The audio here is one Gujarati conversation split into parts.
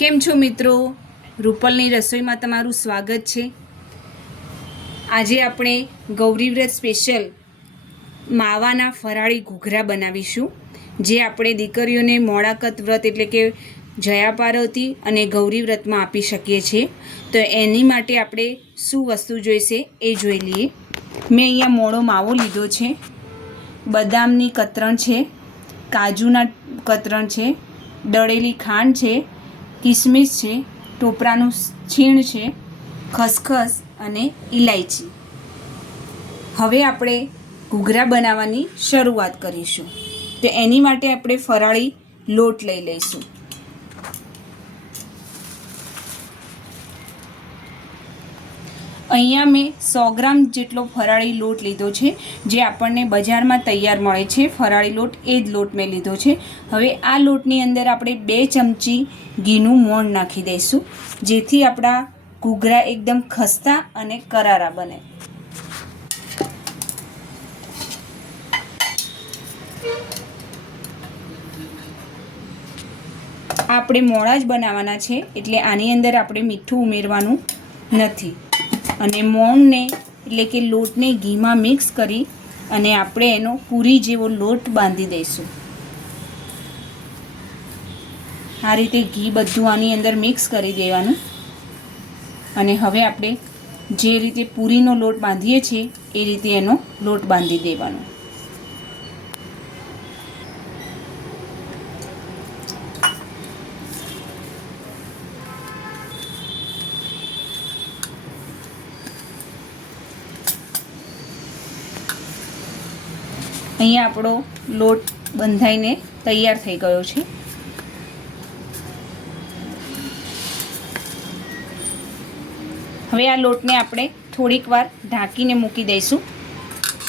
કેમ છો મિત્રો? રૂપલની રસોઈમાં તમારું સ્વાગત છે. આજે આપણે ગૌરીવ્રત સ્પેશિયલ માવાના ફરાળી ઘૂઘરા બનાવીશું, જે આપણે દીકરીઓને મોડાકત વ્રત એટલે કે જયા પાર્વતી અને ગૌરી વ્રતમાં આપી શકીએ છીએ. તો એની માટે આપણે શું વસ્તુ જોઈશે એ જોઈ લઈએ. મેં અહીંયા મોડો માવો લીધો છે, બદામની કતરણ છે, કાજુના કતરણ છે, દળેલી ખાંડ છે કિસમિસ છે, ટોપરાનું છીણ છે, ખસખસ અને ઇલાયચી હવે આપણે ઘૂઘરા બનાવવાની શરૂઆત કરીશું. તો એની માટે આપણે ફરાળી લોટ લઈ લઈશું. અહીંયા મેં સો ગ્રામ જેટલો ફરાળી લોટ લીધો છે, જે આપણને બજારમાં તૈયાર મળે છે. ફરાળી લોટ એ જ લોટ મેં લીધો છે. હવે આ લોટની અંદર આપણે બે ચમચી ઘીનું મોણ નાખી દઈશું, જેથી આપણા ઘૂઘરા એકદમ ખસ્તા અને કરારા બને. આપણે મોડા જ બનાવવાના છે, એટલે આની અંદર આપણે મીઠું ઉમેરવાનું નથી. અને મોણને એટલે કે લોટને ઘીમાં મિક્સ કરી અને આપણે એનો પૂરી જેવો લોટ બાંધી દઈશું. આ રીતે ઘી બધું આની અંદર મિક્સ કરી દેવાનું. અને હવે આપણે જે રીતે પૂરીનો લોટ બાંધીએ છીએ, એ રીતે એનો લોટ બાંધી દેવાનો. અહીંયા આપણો લોટ બંધાઈને તૈયાર થઈ ગયો છે. હવે આ લોટને આપણે થોડીક વાર ઢાંકીને મૂકી દઈશું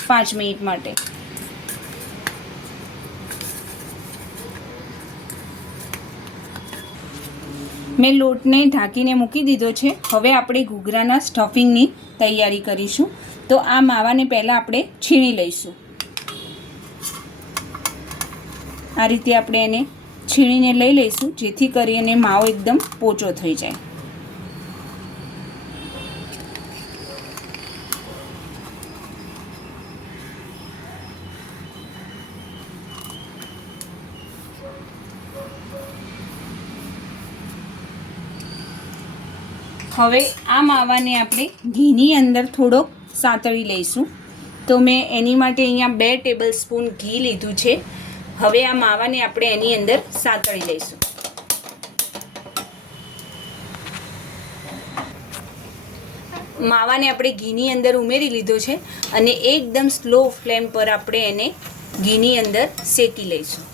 પાંચ મિનિટ માટે. મેં લોટને ઢાંકીને મૂકી દીધો છે. હવે આપણે ઘૂઘરાના સ્ટફિંગની તૈયારી કરીશું. તો આ માવાને પહેલાં આપણે છીણી લઈશું. આ રીતે આપણે એને છીણીને લઈ લઈશું, જેથી કરીને માવો એકદમ પોચો થઈ જાય. હવે આ માવાને આપણે ઘીની અંદર થોડોક સાતળી લઈશું. તો મેં એની માટે અહીંયા બે ટેબલ સ્પૂન ઘી લીધું છે. હવે આ માવાને આપણે એની અંદર સાતળી લઈશું. માવાને આપણે ઘીની અંદર ઉમેરી લીધો છે અને એકદમ સ્લો ફ્લેમ પર આપણે એને ઘીની અંદર શેકી લઈશું.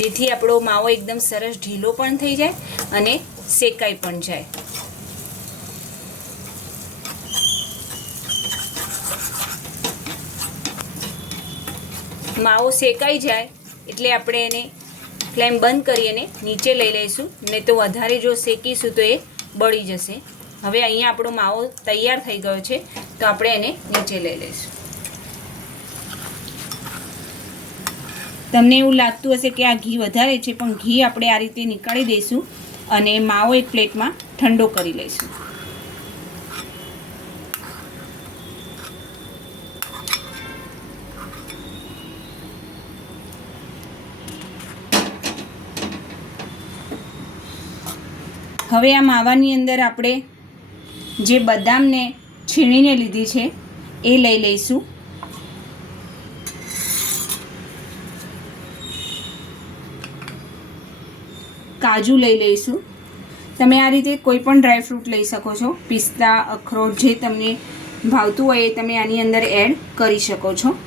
જેથી આપણો માવો એકદમ સરસ ઢીલો પણ થઈ જાય અને શેકાઈ પણ જાય. માવો શેકાઈ જાય એટલે આપણે એને ફ્લેમ બંધ કરી અને નીચે લઈ લઈશું. ને તો વધારે જો શેકીશું તો એ બળી જશે. હવે અહીંયા આપણો માવો તૈયાર થઈ ગયો છે, તો આપણે એને નીચે લઈ લઈશું. તમને એવું લાગતું હશે કે આ ઘી વધારે છે, પણ ઘી આપણે આ રીતે નીકાળી દઈશું અને માવો એક પ્લેટમાં ઠંડો કરી લઈશું. હવે આ માવાની અંદર આપણે જે બદામને છીણીને લીધી છે, એ લઈ લઈશું. કાજુ લઈ લઈશું. તમે આ રીતે કોઈ પણ ડ્રાયફ્રૂટ લઈ શકો છો. પિસ્તા, અખરોટ જે તમને ભાવતું હોય એ તમે આની અંદર એડ કરી શકો છો.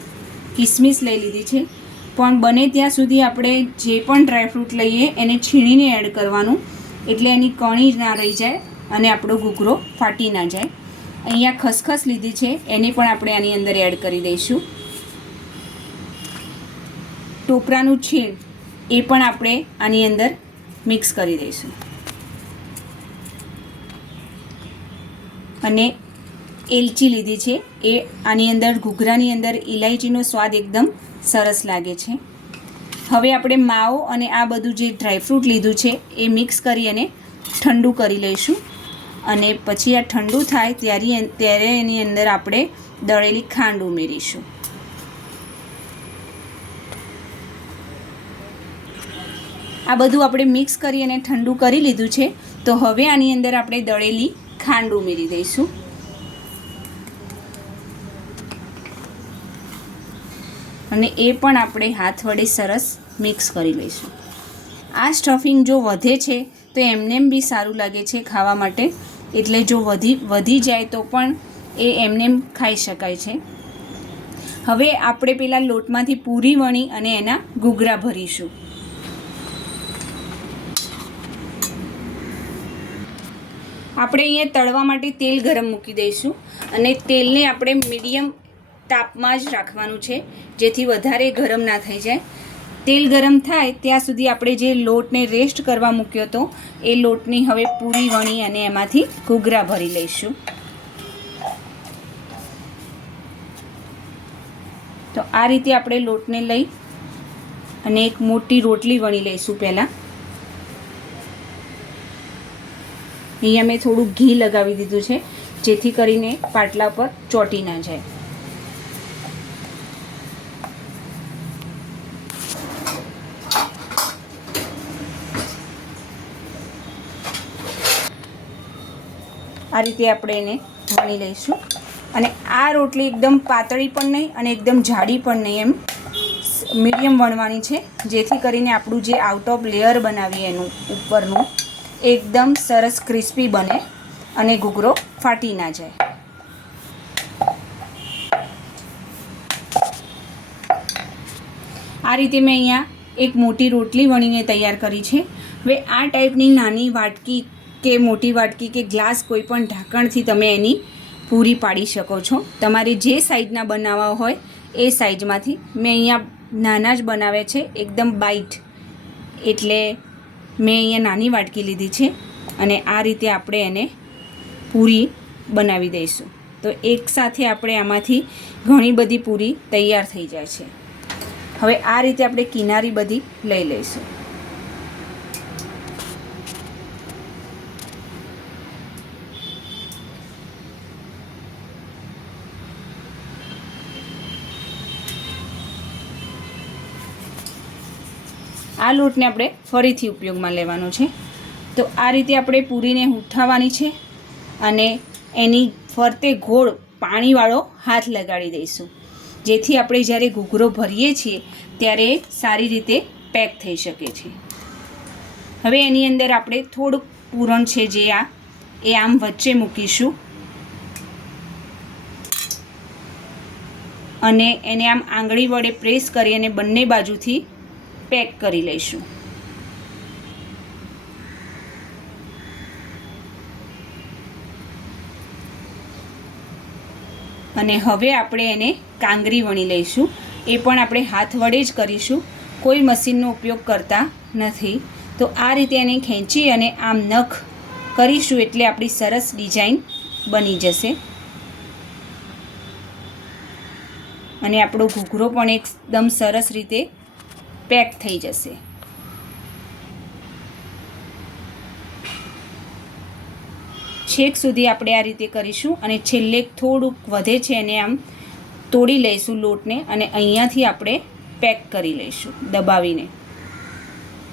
કિસમિસ લઈ લીધી છે. પણ બને ત્યાં સુધી આપણે જે પણ ડ્રાયફ્રૂટ લઈએ એને છીણીને એડ કરવાનું. એટલે એની કણી જ ના રહી જાય અને આપણો ઘૂઘરો ફાટી ના જાય. અહીંયા ખસખસ લીધી છે, એને પણ આપણે આની અંદર એડ કરી દઈશું. ટોપરાનું છીણ એ પણ આપણે આની અંદર મિક્સ કરી દઈશું. અને એલચી લીધી છે, એ આની અંદર, ઘૂઘરાની અંદર ઇલાયચીનો સ્વાદ એકદમ સરસ લાગે છે. હવે આપણે માવો અને આ બધું જે ડ્રાયફ્રૂટ લીધું છે, એ મિક્સ કરી અને ઠંડુ કરી લઈશું. અને પછી આ ઠંડુ થાય ત્યારે ત્યારે એની અંદર આપણે દળેલી ખાંડ ઉમેરીશું. આ બધું આપણે મિક્સ કરી અને ઠંડુ કરી લીધું છે, તો હવે આની અંદર આપણે દળેલી ખાંડ ઉમેરી દઈશું. અને એ પણ આપણે હાથ વડે સરસ મિક્સ કરી લઈશું. આ સ્ટફિંગ જો વધે છે, તો એમનેમ બી સારું લાગે છે ખાવા માટે. એટલે જો વધી વધી જાય તો પણ એ એમનેમ ખાઈ શકાય છે. હવે આપણે પેલા લોટમાંથી પૂરી વણી અને એના ઘૂઘરા ભરીશું. આપણે અહીંયા તળવા માટે તેલ ગરમ મૂકી દઈશું અને તેલને આપણે મીડિયમ તાપમાં જ રાખવાનું છે, જેથી વધારે ગરમ ના થઈ જાય. તેલ ગરમ થાય ત્યાં સુધી આપણે જે લોટને રેસ્ટ કરવા મૂક્યો હતો, એ લોટની હવે પૂરી વણી અને એમાંથી ઘૂઘરા ભરી લઈશું. તો આ રીતે આપણે લોટને લઈ અને એક મોટી રોટલી વણી લઈશું પહેલાં. અહીંયા મેં થોડું ઘી લગાવી દીધું છે, જેથી કરીને પાટલા પર ચોંટી ના જાય. આ રીતે આપણે એને વણી લઈશું. અને આ રોટલી એકદમ પાતળી પણ નહીં અને એકદમ જાડી પણ નહીં એમ. મીડિયમ વણવાની છે, જેથી કરીને આપણું જે આઉટ ઓફ લેયર બનાવીએ એનું ઉપરનું, એકદમ સરસ ક્રિસ્પી બને અને ઘૂઘરો ફાટી ના જાય. આ રીતે મેં અહીંયા એક મોટી રોટલી વણીને તૈયાર કરી છે. હવે આ ટાઈપની નાની વાટકી કે મોટી વાટકી કે ગ્લાસ કોઈ પણ ઢાંકણથી તમે એની પૂરી પાડી શકો છો. તમારે જે સાઇઝના બનાવવા હોય એ સાઇઝમાંથી મેં અહીંયા નાના જ બનાવ્યા છે, એકદમ બાઇટ એટલે મેં અહીંયા નાની વાટકી લીધી છે અને આ રીતે આપણે એને પૂરી બનાવી દઈશું. તો એકસાથે આપણે આમાંથી ઘણી બધી પૂરી તૈયાર થઈ જાય છે. હવે આ રીતે આપણે કિનારી બધી લઈ લઈશું. આ લોટને આપણે ફરીથી ઉપયોગમાં લેવાનો છે. તો આ રીતે આપણે પૂરીને ઉઠાવવાની છે અને એની ફરતે ગોળ પાણીવાળો હાથ લગાડી દઈશું. જેથી આપણે જ્યારે ઘૂઘરો ભરીએ છીએ ત્યારે સારી રીતે પેક થઈ શકે છે. હવે એની અંદર આપણે થોડુંક પૂરણ છે જે આ, એ આમ વચ્ચે મૂકીશું. અને એને આમ આંગળી વડે પ્રેસ કરી અને બંને બાજુથી પેક કરી લઈશું. અને હવે આપણે એને કાંગરી વણી લઈશું. એ પણ આપણે હાથ વડે જ કરીશું. કોઈ મશીનનો ઉપયોગ કરતા નથી. તો આ રીતે એને ખેંચી અને આમ નખ કરીશું એટલે આપણી સરસ ડિઝાઇન બની જશે. અને આપણો ઘૂઘરો પણ એકદમ સરસ રીતે પેક થઈ જશે. છેક સુધી આપણે આ રીતે કરીશું અને છેલ્લે થોડુંક વધે છે એને આમ તોડી લઈશું લોટને અને અહીંયાથી આપણે પેક કરી લઈશું દબાવીને.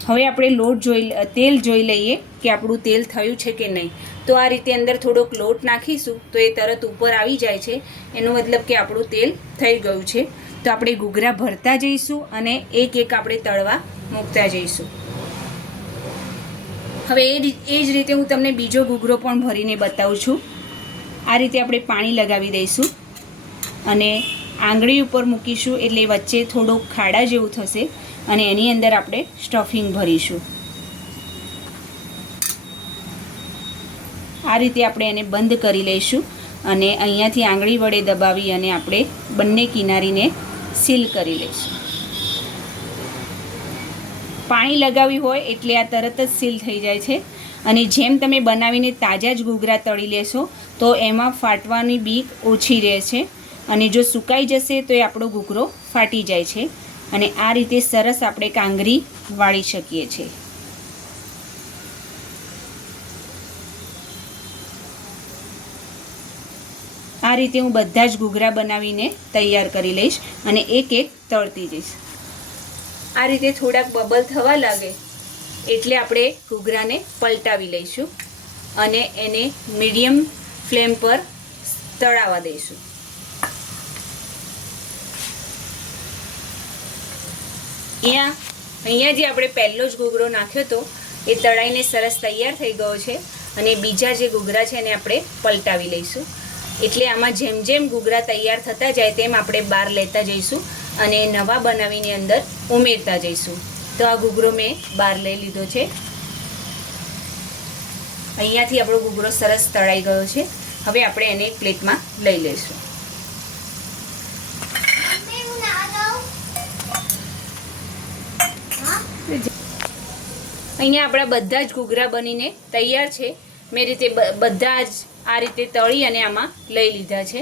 હવે આપણે લોટ જોઈ તેલ જોઈ લઈએ કે આપણું તેલ થયું છે કે નહીં. તો આ રીતે અંદર થોડોક લોટ નાખીશું તો એ તરત ઉપર આવી જાય છે. એનો મતલબ કે આપણું તેલ થઈ ગયું છે. તો આપણે ઘૂઘરા ભરતા જઈશું અને એક એક આપણે તળવા મૂકતા જઈશું. હવે એ એ જ રીતે હું તમને બીજો ઘૂઘરો પણ ભરીને બતાવું છું. આ રીતે આપણે પાણી લગાવી દઈશું અને આંગળી ઉપર મૂકીશું એટલે વચ્ચે થોડુંક ખાડા જેવું થશે અને એની અંદર આપણે સ્ટફિંગ ભરીશું. આ રીતે આપણે એને બંધ કરી લઈશું અને અહીંયાથી આંગળી વડે દબાવી અને આપણે બંને કિનારીને સીલ કરી લઈશું પાણી લગાવ્યું હોય એટલે આ તરત જ સીલ થઈ જાય છે. અને જેમ તમે બનાવીને તાજા જ ઘૂઘરા તળી લેશો, તો એમાં ફાટવાની બીક ઓછી રહે છે. અને જો સુકાઈ જશે, તો એ આપણો ઘૂઘરો ફાટી જાય છે. અને આ રીતે સરસ આપણે કાંગરી વાળી શકીએ છીએ. આ રીતે હું બધા જ ઘૂઘરા બનાવીને તૈયાર કરી લઈશ અને એક એક તળતી જઈશ. આ રીતે થોડાક બબલ થવા લાગે એટલે આપણે ઘૂઘરાને પલટાવી લઈશું અને એને મીડિયમ ફ્લેમ પર તળાવવા દઈશું. અહીંયા અહીંયા જે આપણે પહેલો જ ઘૂઘરો નાખ્યો હતો, એ તળાઈને સરસ તૈયાર થઈ ગયો છે અને બીજા જે ઘૂઘરા છે એને આપણે પલટાવી લઈશું. એટલે આમાં જેમ જેમ ઘૂઘરા તૈયાર થતા જાય તેમ આપણે બહાર લેતા જઈશું અને નવા બનાવીને અંદર ઉમેરતા જઈશું. તો આ ઘૂઘરો મેં બહાર લઈ લીધો છે. અહીંયાથી આપણો ઘૂઘરો સરસ તળાઈ ગયો છે. હવે આપણે એને એક પ્લેટમાં લઈ લઈશું. અહીંયા આપણા બધા જ ઘૂઘરા બનીને તૈયાર છે. મેં રીતે બધા જ આ રીતે તળી અને આમાં લઈ લીધા છે.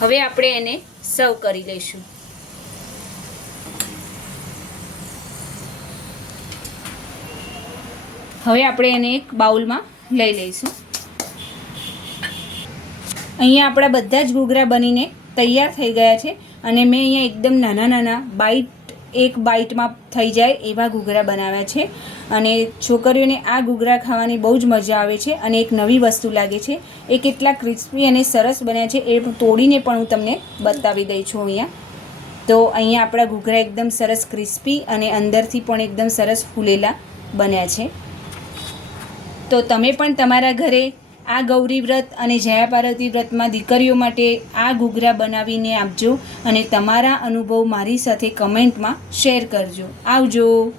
હવે આપણે એને સર્વ કરી લઈશું. હવે આપણે એને એક બાઉલમાં લઈ લઈશું. અહીંયા આપણા બધા જ ઘૂઘરા બનીને તૈયાર થઈ ગયા છે અને મેં અહીંયા એકદમ નાના નાના બાઈટ એક બાઇટમાં થઈ જાય એવા ઘૂઘરા બનાવ્યા છે. અને છોકરીઓને આ ઘૂઘરા ખાવાની બહુ જ મજા આવે છે અને એક નવી વસ્તુ લાગે છે. એ કેટલા ક્રિસ્પી અને સરસ બન્યા છે એ તોડીને પણ હું તમને બતાવી દઈ છું અહીંયા. તો અહીંયા આપણા ઘૂઘરા એકદમ સરસ ક્રિસ્પી અને અંદરથી પણ એકદમ સરસ ફૂલેલા બન્યા છે. તો તમે પણ તમારા ઘરે આ ગૌરી વ્રત અને જયા પાર્વતી વ્રતમાં દીકરીઓ માટે આ ઘૂઘરા બનાવીને આપજો અને તમારા અનુભવ મારી સાથે કમેન્ટમાં શેર કરજો. આવજો.